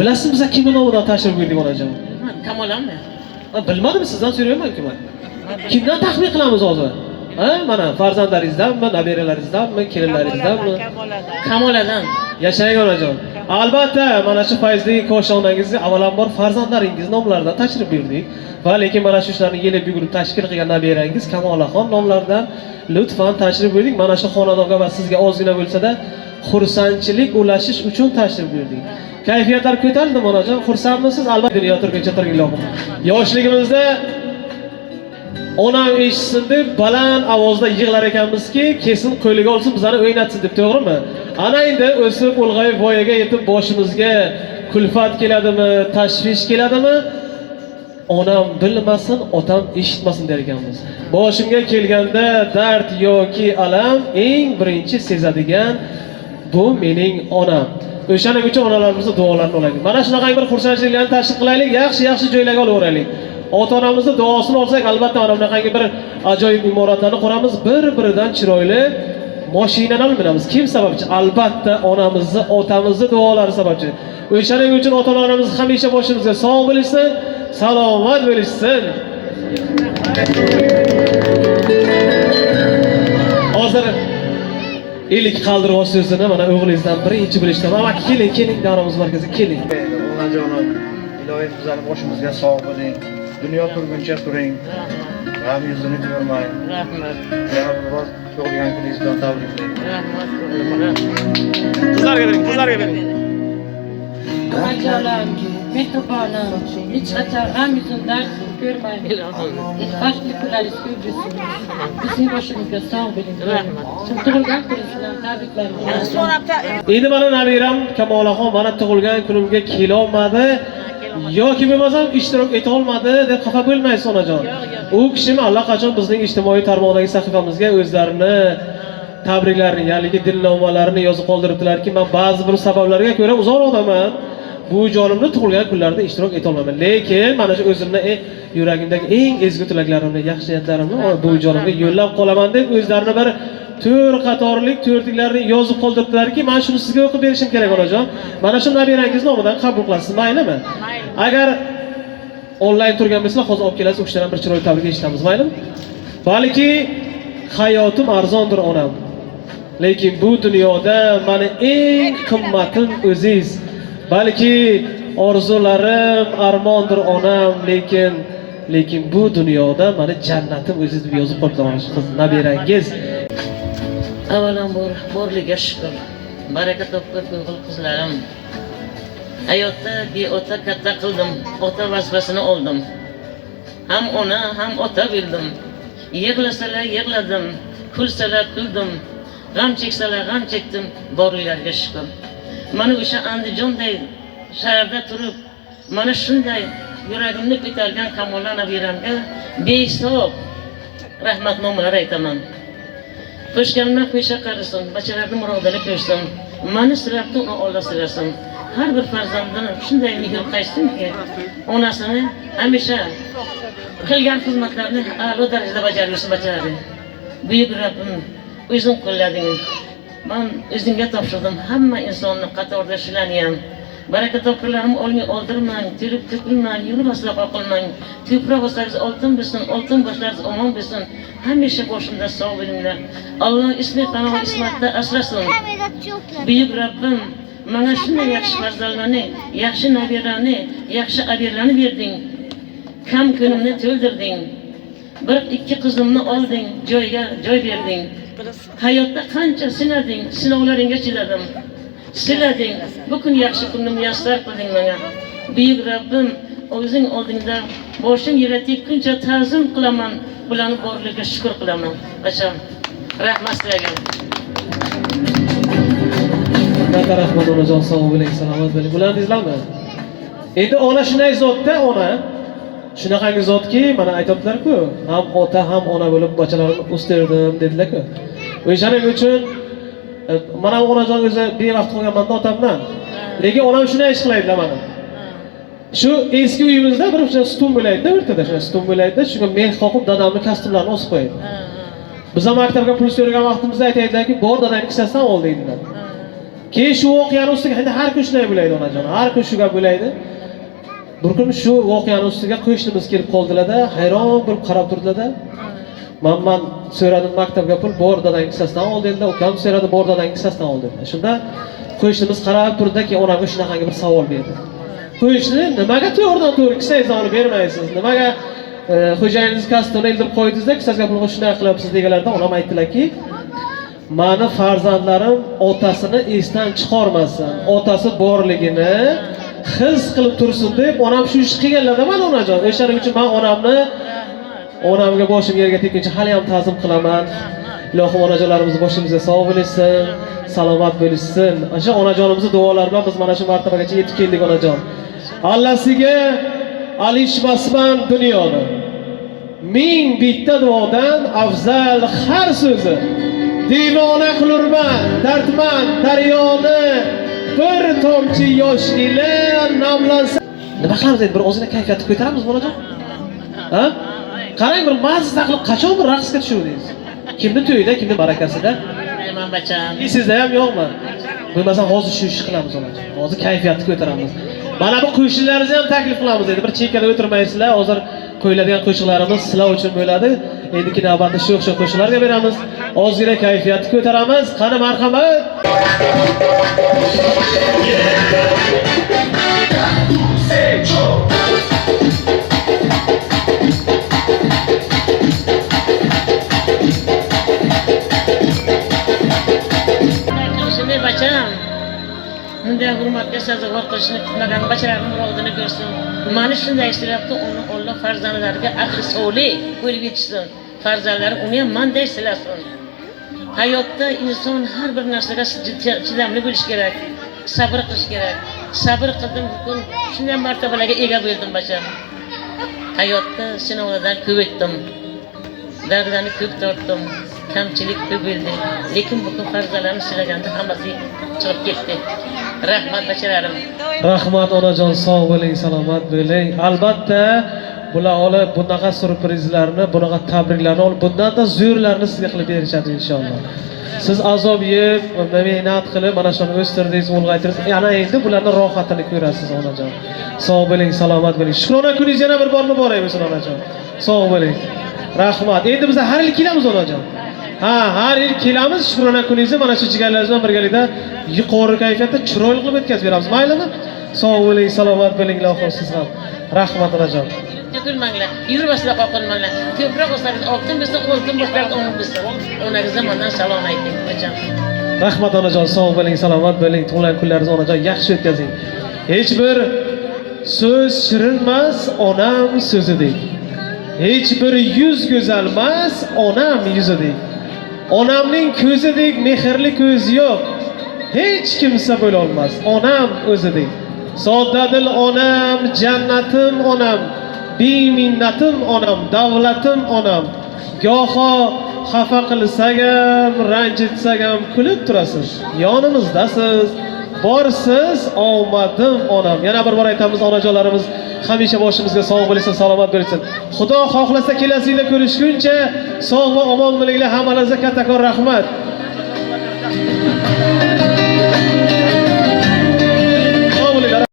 Bilasizmi, biz kimning nomidan tashrif buyurdik onajon? Kamolammi? Bilmadim, sizdan so'rayman kimman. Kimdan taxmin qilamiz hozir? Ha, mana farzandlaringizdanmi, nabiralaringizdanmi, kelinlaringizdanmi? Kamoladan. Yashang onajon. Albatta, mana shu fayzli ko'shonangizga avvalambor farzandlaringiz nomlaridan tashrif buyurdik. Va lekin mana shu ishlarni yelib yugurib tashkil qilgan nabirangiz Kamolaxon nomlaridan lutfan tashrif buyurdik. Mana shu xonadonga va sizga ozgina bo'lsa-da xursandchilik ulashish uchun tashrif buyurdik. Kayfiyatlar ko'tarildimi onajon? Xursandmisiz? Albatta, dunyo turguncha turginglar. Yoshligimizda onam eshitsin deb baland ovozda yig'lar ekanmizki, kesin qo'liga olsin bizlarni o'ynatsin deb, to'g'rimi? Ana endi o'sib ulg'ayib voyaga yetib boshimizga kulfat keladimi, tashvish keladimi? Onam bilmasin, otam eshitmasin der ekanmiz. Boshimga kelganda dard yoki alam eng birinchi sezadigan bu mening onam. O'shaning uchun onalarimizni duolarini olaylik. Mana shunaqa bir xursandchiliklarni tashkil qilaylik, yaxshi joylarga olib o'raylik. Ota-onamizni duosini olsak, albatta mana bunaqangi bir ajoyib imoratlarni quramiz, bir-biridan chiroyli mashinalar minamiz. Kim sababchi? Albatta onamizni, otamizni duolari sababchi. O'shaning uchun ota-onamiz hamisha boshimizga sog' bo'lsin, salomat bo'lsin. Hozir ilik qaldirg'och so'zini mana o'g'lingizdan birinchi bilishdan. Mana keling davronimiz markaziga keling. Onajonim, iloyim bizlarni boshimizga sog' bo'ling. Dunyo turguncha turing. G'am yuzini ko'rmang. Rahmat. Yana bir bor tug'ilgan kuningiz bilan tabriklayman. Rahmat. Qizlarga bering. Onajonim, mehribonim, hech qachon g'am yuzidan ko'rmang. Baxtli kunlaringiz ko'p bo'lsin. Bizning boshimizga sog' bo'ling. Rahmat. Tug'ilgan kuningiz bilan tabriklayman. Endi mana nabiram Kamolaxon mana tug'ilgan kunimga kelolmadi yoki bo'lmasam ishtirok eta olmadi deb xafa bo'lmaysiz onajon. U kishi allaqachon bizning ijtimoiy tarmoqdagi sahifamizga o'zlarini tabriklarini, ya'ni dilnomalarini yozib qoldiribdilarki, men ba'zi bir sabablarga ko'ra uzoq odamman. Bu jonimni tug'ilgan kunlarida ishtirok eta olmayman. Lekin mana shu o'zimni yuragimdagi eng ezgu tilaklarimni, yaxshi niyatlarimni bu jonimga yo'llab qolaman deb o'zlarini bir to'rt qatorlik to'rtliklarni yozib qoldiribdilarki, men shuni sizga o'qib berishim kerak onajon. Mana shu nabirangiz nomidan qabul qilasiz, maylimi? Agar onlayn turgan bo'lsa, hozir olib kelasiz, o'shadan bir chiroyli tabrik eshitamiz, maylimi? Balki hayotim arzondir onam. Lekin bu dunyoda meni eng qimmatim o'zingiz. Balki orzularim armondir onam, lekin bu dunyoda meni jannatim o'zingiz deb yozib qo'ygan qiz nabirangiz. Avvalambor borligiga shukr. Baraka topgan qizlarim. Hayotda beota katta qildim, ota vazifasini oldim. Ham ona, ham ota bildim. Yig'lasalar yig'ladim, kulsalar kuldim. G'am cheksalar g'am chekdim, borligiga shukr. Mana o'sha Andijonday shaharda turib, mana shunday yuragimni ko'targan Kamola nabiramga behisob rahmatnomalar aytaman. Qo'shganimdan qo'sha qarasin, bachalarni murodini ko'rsin. Meni silabdi, uni Alloh silasin. Har bir farzanddan shunday mehr qaytsinki, onasini hamisha qilgan xizmatlarini a'lo darajada bajarishni bajaradi. Buyuk Rabbim, o'zing qo'llading. Men o'zingga topshirdim, hamma insonni qatorda shularniyam. Baraka topganlarim olmay oldirmang, terib to'kilmang, yo'li masloqa qilmang. Tuproq ostangiz oltin bo'lsin, oltin boshlaringiz omon bo'lsin. Hamisha boshimda sog' bo'linglar. Alloh ismi panoh ismatda asrasin. Buyuk Rabbim, mana shunday yaxshi farzandlarni, yaxshi nabirani, yaxshi abirlarni berding. Kam kunimni to'ldirding. Bir ikki qizimni olding, joyga joy berding. Hayotda qancha sinading, sinovlaringga chidadim. Silading, bu kun yaxshi kunni muyassar qilding menga. Buyuk Rabbim, o'zing oldingda boshim yerga tekkuncha ta'zim qilaman, bularni borligiga shukr qilaman. Bacham, rahmat tilagan. Katta rahmat onajon, sog' bo'ling, salomat bo'ling. Bularni izlami? Endi ona shunday zotda, ona shunaqangi zotki, mana aytibdilar-ku, ham ota ham ona bo'lib bachalarimni o'stirdim dedilar-ku. O'shaning uchun mana onajon o'zi bevaqt qolganman otamdan. Lekin onam shunday ish qilaydilar mana. Shu eski uyimizda bir stum bo'laydi-da, o'rtada shunday stum bo'laydi-da, shunga meh qoqib dadamning kostyumlarini osib qo'yadi. Biz ham maktabga pul so'ragan vaqtimizda aytaydilarki, bor dadang kissasidan ol deydilar. keyin shu voqeani ustiga endi har kun shunday bo'laydi onajon, har kun shu gap bo'laydi. Bir kun shu voqeani ustiga qo'shnimiz kelib qoldilar-da, hayron bo'lib qarab turdilar-da. Man so'radim maktabga pul, bor dadang kissasidan ol dedilar, ukam so'radi, bor dadang kissasidan ol dedilar. Shunda qo'shnimiz qarab turdiki, onamga shunaqangi bir savol berdi. Qo'shni, nimaga to'g'ridan to'g'ri kissangizni olib bermaysiz? Nimaga xo'jayiningiz kassasini ildirib qo'ydingiz-da, kissasiga pulga shunday qilyapsiz deganlarda onam aytdilarki, mani farzandlarim otasini esdan chiqarmasin, otasi borligini his qilib tursin deb onam shu ishni qilganlarda mana onajon. O'shaning uchun men onamga boshim yerga tekkuncha hali ham ta'zim qilaman. Ilohim onajonlarimiz boshimizga sog' bo'lsin, salomat bo'lsin. O'sha onajonimizning duolari bilan biz mana shu martabagacha yetib keldik onajon. Allasiga alishmasman dunyoni. Ming bitta duodan afzal har so'zi. Devona qilurman, dardman daryoni bir tomchi yosh ila namlansa. Nima qilamiz endi bir ozgina kayfiyatni ko'taramiz onajon? Ha? Qarang bir mazza qilib qachon bir raqsga tushurdingiz? Kimni to'yida, kimni barakasida? Ayman bacham. Sizda ham yo'qmi? Bo'lmasa hozir shu ishni qilamiz onajon. Hozir kayfiyatni ko'taramiz. Mana bu qo'shiqlaringizni ham taklif qilamiz endi. Bir chekkada o'tirmaysizlar. Hozir qo'yiladigan qo'shiqlarimiz sizlar uchun bo'ladi. Endiki navbatda shu o'xshash qo'shiqlarga beramiz. Ozgina kayfiyatni ko'taramiz. Qani marhamat. Bacham, bunday hurmatga sazovor qilishni kutmagan bachalarim murodini ko'rsin. Mani shunday ishlayapti, uni Alloh farzandlariga aqli solih qo'yib yetishsin. Farzandlari uni ham manday silasin. Hayotda inson har bir narsaga chidamli bo'lish kerak, sabr qilish kerak. Sabr qildim, bugun shunday martabalarga ega bo'ldim bacham. Hayotda sinovlardan ko'p o'tdim. Dardlarni ko'p tortdim. Kamchilik ko'p bo'ldi. Lekin bugun farzandlarimni silaganda hammasi chiqib ketdi. Rahmat bachalarim. Rahmat onajon, sog' bo'ling, salomat bo'ling. Albatta, bular olib bunaqa surprizlarni, bunaqa tabriklarni olib, bundan-da zo'rlarini sizga qilib berishadi inshaalloh. Siz azob yeb, mehnat qilib, mana shuni o'stirdingiz, ulg'aytirdingiz. Yana endi bularning rohatini ko'rasiz onajon. Sog' bo'ling, salomat bo'ling. Shukrona kuningiz yana bir bor muborak bo'lsin onajon. Sog' bo'ling. Rahmat. Endi biz har yil kelamiz onajon. Ha, har yil kelamiz, shukrona kuningizni mana shu jigarlaringiz bilan birgalikda yuqori kayfiyatda chiroyli qilib o'tkazib beramiz. Maylimi? Sog' bo'ling, salomat bo'ling, ilohim siz ham. Rahmat onajon. To'kilmanglar, yurmaslar qoqilmanglar. Ko'proq o'slarga oltin bo'lsa, oltin boshlarga oltin bo'lsa. Onaga zamondan salom ayting, bacham. Rahmat onajon, sog' bo'ling, salomat bo'ling. Tug'ilgan kunlaringizni onajon yaxshi o'tkazing. Hech bir so'z shirinmas, onam so'zidek. Hech bir yuz go'zalmas, onam yuzidek. Onamning ko'zidek mehrli ko'z yo'q. Hech kimsa bo'la olmas. Onam o'zidek. Soddadil onam, jannatim onam, beminnatim onam, davlatim onam. Goho xafa qilsak ham, ranjitsak ham kulib turasiz. Yonimizdasiz. Borsiz, omadim onam. Yana bir bor aytamiz, onajonlarimiz hamisha boshimizga sog' bo'lsin, salomat bo'lsin. Xudo xohlasa kelasi yilda ko'rishguncha sog' va omon bo'linglar. Hammalaringizga kattakon rahmat.